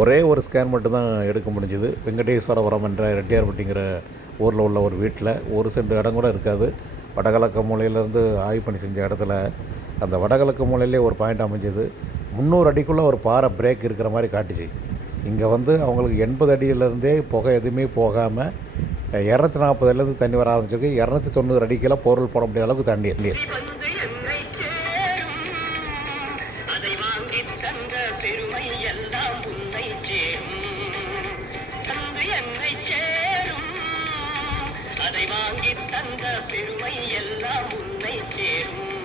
ஒரே ஒரு ஸ்கேன் மட்டும்தான் எடுக்க முடிஞ்சுது. வெங்கடேஸ்வரபுரம் என்ற ரெட்டியார்பட்டிங்கிற ஊரில் உள்ள ஒரு வீட்டில் ஒரு சென்ட் இடம் கூட இருக்காது. வடகிழக்கு மூலையிலேருந்து ஆய்வு பண்ணி செஞ்ச இடத்துல அந்த வடகிழக்கு மூலையிலே ஒரு பாயிண்ட் அமைஞ்சது. முந்நூறு அடிக்குள்ளே ஒரு பாறை பிரேக் இருக்கிற மாதிரி காட்டுச்சு. இங்கே வந்து அவங்களுக்கு எண்பது அடியிலேருந்தே புகை எதுவுமே போகாமல் இரநூத்தி நாற்பதுலேருந்து தண்ணி வர ஆரம்பிச்சிருக்கு. இரநூத்தி தொண்ணூறு அடிக்கெல்லாம் பொருள் போட முடியாத அளவுக்கு தண்ணி. அதை வாங்கி தந்த பெருமை எல்லாம் உன்னை சேரும். தந்து என்னை சேரும். அதை வாங்கி தந்த பெருமை எல்லாம் உன்னை சேரும்.